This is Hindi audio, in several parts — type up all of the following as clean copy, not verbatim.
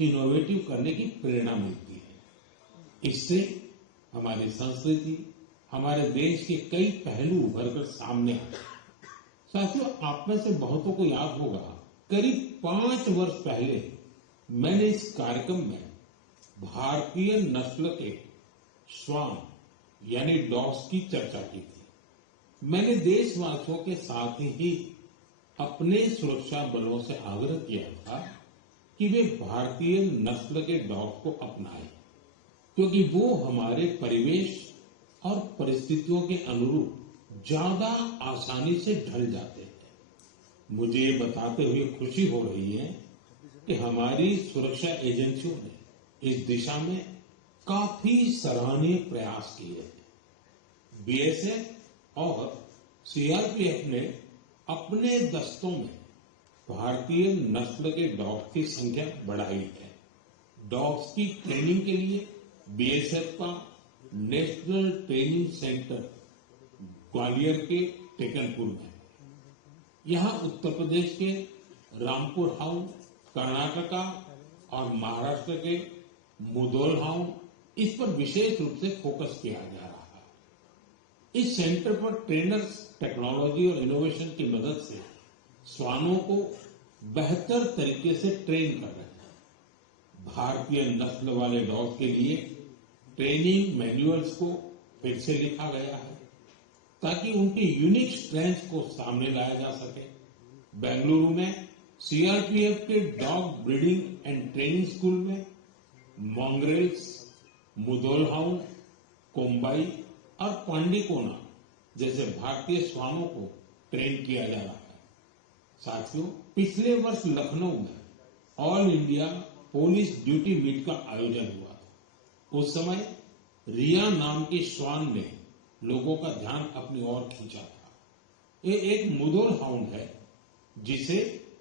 इनोवेटिव करने की प्रेरणा मिलती है। इससे हमारी संस्कृति, हमारे देश के कई पहलू उभर कर सामने आते हैं। साथियों, आप में से बहुतों को याद होगा, करीब 5 वर्ष पहले मैंने इस कार्यक्रम में भारतीय नस्ल के श्वान यानी डॉग्स की चर्चा की थी। मैंने देशवासियों के साथ ही अपने सुरक्षा बलों से आग्रह किया था कि वे भारतीय नस्ल के डॉग को अपनाएं, क्योंकि वो हमारे परिवेश और परिस्थितियों के अनुरूप ज्यादा आसानी से ढल जाते हैं। मुझे ये बताते हुए खुशी हो रही है कि हमारी सुरक्षा एजेंसियों ने इस दिशा में काफी सराहनीय प्रयास किए हैं। बीएसएफ और सीआरपीएफ ने अपने दस्तों में भारतीय नस्ल के डॉग की संख्या बढ़ाई है। डॉग्स की ट्रेनिंग के लिए बीएसएफ का नेशनल ट्रेनिंग सेंटर ग्वालियर के टेकनपुर में, यहाँ उत्तर प्रदेश के रामपुर हाउंड, कर्नाटका और महाराष्ट्र के मुधोल हाउंड, इस पर विशेष रूप से फोकस किया जा रहा है। इस सेंटर पर ट्रेनर्स टेक्नोलॉजी और इनोवेशन की मदद से श्वानों को बेहतर तरीके से ट्रेन कर रहे हैं। भारतीय नस्ल वाले डॉग के लिए ट्रेनिंग मैनुअल्स को फिर से लिखा गया है ताकि उनकी यूनिक स्ट्रेंथ को सामने लाया जा सके। बेंगलुरु में सीआरपीएफ के dog breeding and training school में मॉन्ग्रेल्स, मुधोल हाउंड, कोम्बाई और पांडिकोना जैसे भारतीय श्वानों को ट्रेन किया जा रहा है। साथियों, पिछले वर्ष लखनऊ में all India police duty meet का आयोजन हुआ था। उस समय रिया नाम के श्वान ने लोगों का ध्यान अपनी ओर खींचा था। ये एक मुधोल हाउंड है जिसे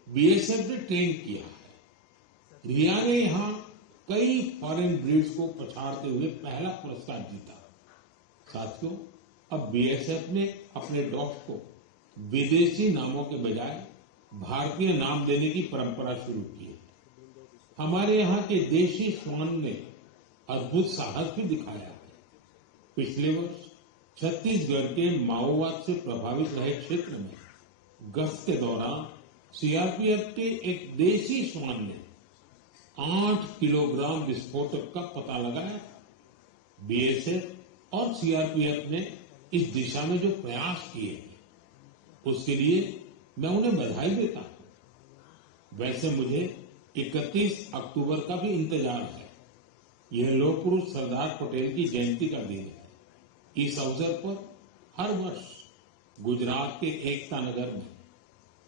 बीएसएफ ने ट्रेन किया है। रिया ने यहाँ कई फॉरेन ब्रीड्स को पछाड़ते हुए पहला पुरस्कार जीता। साथियों, अब बीएसएफ ने अपने डॉग्स को विदेशी नामों के बजाय भारतीय नाम देने की परंपरा शुरू की है। हमारे यहाँ के देशी श्वान ने अद्भुत साहस भी दिखाया है। पिछले वर्ष छत्तीसगढ़ के माओवाद से प्रभावित रहे क्षेत्र में गश्त के दौरान सीआरपीएफ के एक देशी श्वान ने 8 किलोग्राम विस्फोटक का पता लगाया था। बीएसएफ और सीआरपीएफ ने इस दिशा में जो प्रयास किए हैं उसके लिए मैं उन्हें बधाई देता हूं। वैसे मुझे 31 अक्टूबर का भी इंतजार है। यह लौह पुरुष सरदार पटेल की जयंती का दिन है। इस अवसर पर हर वर्ष गुजरात के एकता नगर में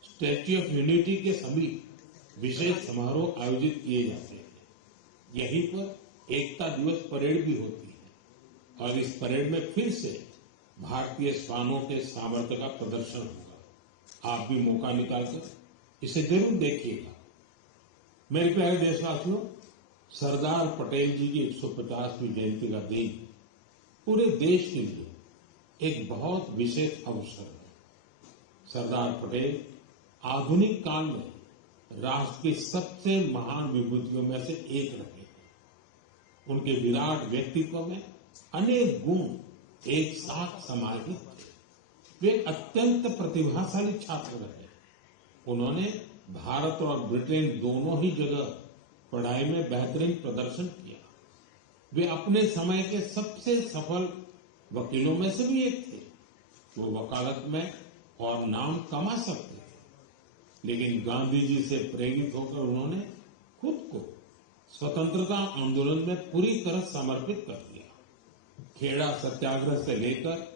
स्टैच्यू ऑफ यूनिटी के समीप विशेष समारोह आयोजित किए जाते हैं। यहीं पर एकता दिवस परेड भी होती है और इस परेड में फिर से भारतीय श्वानों के सामर्थ्य का प्रदर्शन होगा। आप भी मौका निकालकर इसे जरूर देखिएगा। मेरे प्यारे देशवासियों, सरदार पटेल जी की 150वीं जयंती का दिन पूरे देश के लिए एक बहुत विशेष अवसर है। सरदार पटेल आधुनिक काल में राष्ट्र की सबसे महान विभूतियों में से एक रहे। उनके विराट व्यक्तित्व में अनेक गुण एक साथ समाहित थे। वे अत्यंत प्रतिभाशाली छात्र रहे। उन्होंने भारत और ब्रिटेन दोनों ही जगह पढ़ाई में बेहतरीन प्रदर्शन किया। वे अपने समय के सबसे सफल वकीलों में से भी एक थे। वो वकालत में और नाम कमा सकते थे, लेकिन गांधी जी से प्रेरित होकर उन्होंने खुद को स्वतंत्रता आंदोलन में पूरी तरह समर्पित कर दिया। खेड़ा सत्याग्रह से लेकर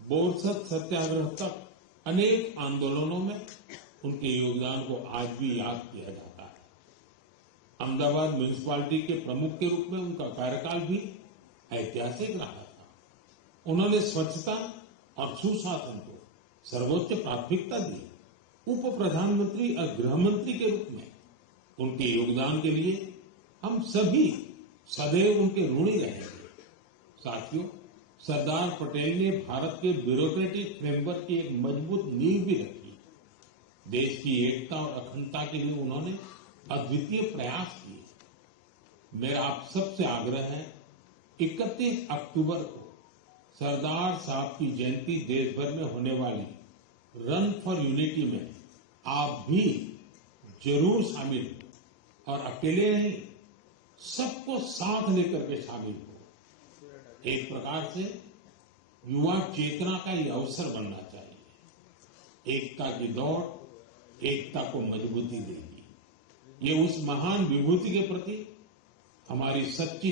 बोरसद सत्याग्रह तक अनेक आंदोलनों में उनके योगदान को आज भी याद किया जाता है। अहमदाबाद म्यूनिसिपालिटी के प्रमुख के रूप में उनका कार्यकाल भी ऐतिहासिक रहा था। उन्होंने स्वच्छता और सुशासन को सर्वोच्च प्राथमिकता दी। उप प्रधानमंत्री और गृह मंत्री के रूप में उनके योगदान के लिए हम सभी सदैव उनके ऋणी रहेंगे। साथियों, सरदार पटेल ने भारत के ब्यूरोक्रेटिक फ्रेमवर्क की एक मजबूत नींव भी रखी। देश की एकता और अखंडता के लिए उन्होंने अद्वितीय प्रयास किए। मेरा आप सबसे आग्रह है 31 अक्टूबर को सरदार साहब की जयंती देश भर में होने वाली रन फॉर यूनिटी में आप भी जरूर शामिल हो और अकेले नहीं, सबको साथ लेकर के शामिल हो। एक प्रकार से युवा चेतना का ये अवसर बनना चाहिए। एकता की दौड़ एकता को मजबूती देगी। ये उस महान विभूति के प्रति हमारी सच्ची